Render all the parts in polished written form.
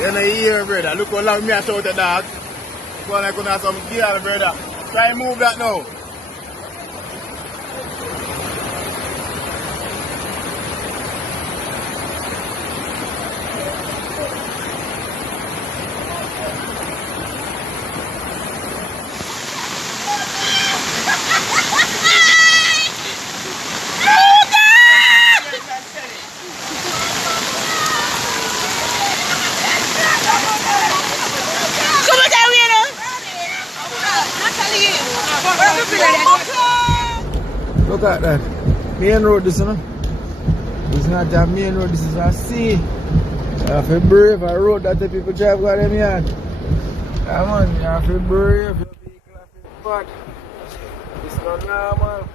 You know here, brother. Look how long me a shout at dog. Go on, I could have some gear, brother. Try and move that now. Look at that. Main road this, you know. It's not a main road, this is a sea. You have to brave a road that the people drive got them yard. Come on, you have to brave your vehicle have to bad. It's not normal.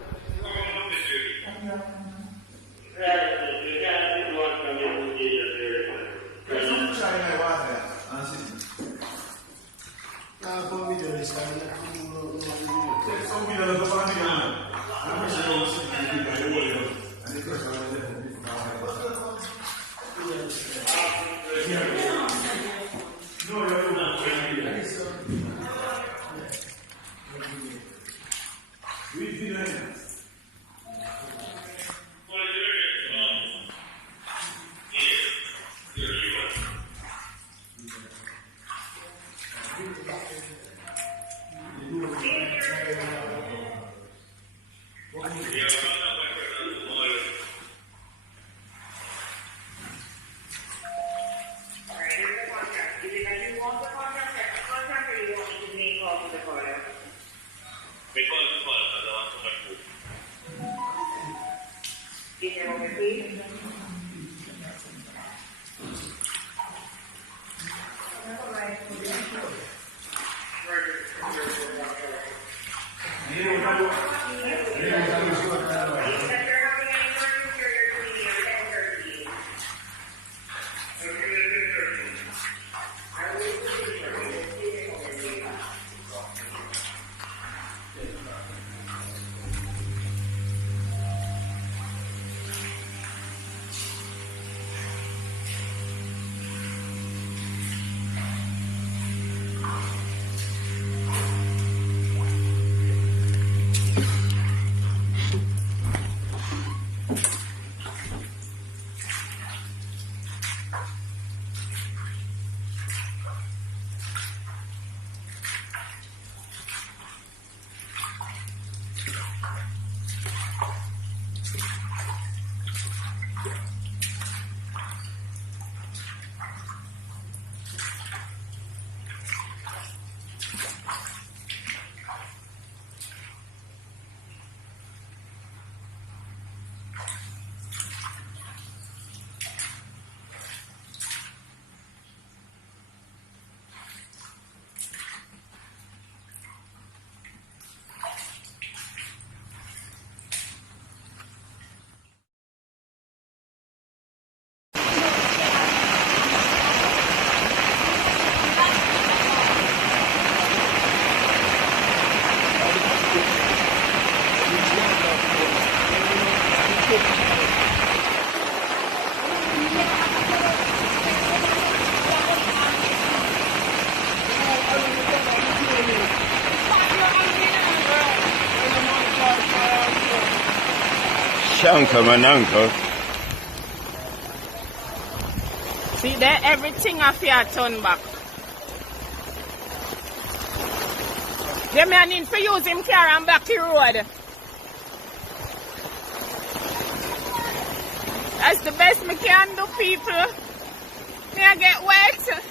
Uncle, my uncle. See there, everything off your turn back. Then I need to use him car and back the road. That's the best me can do, people. May I get wet?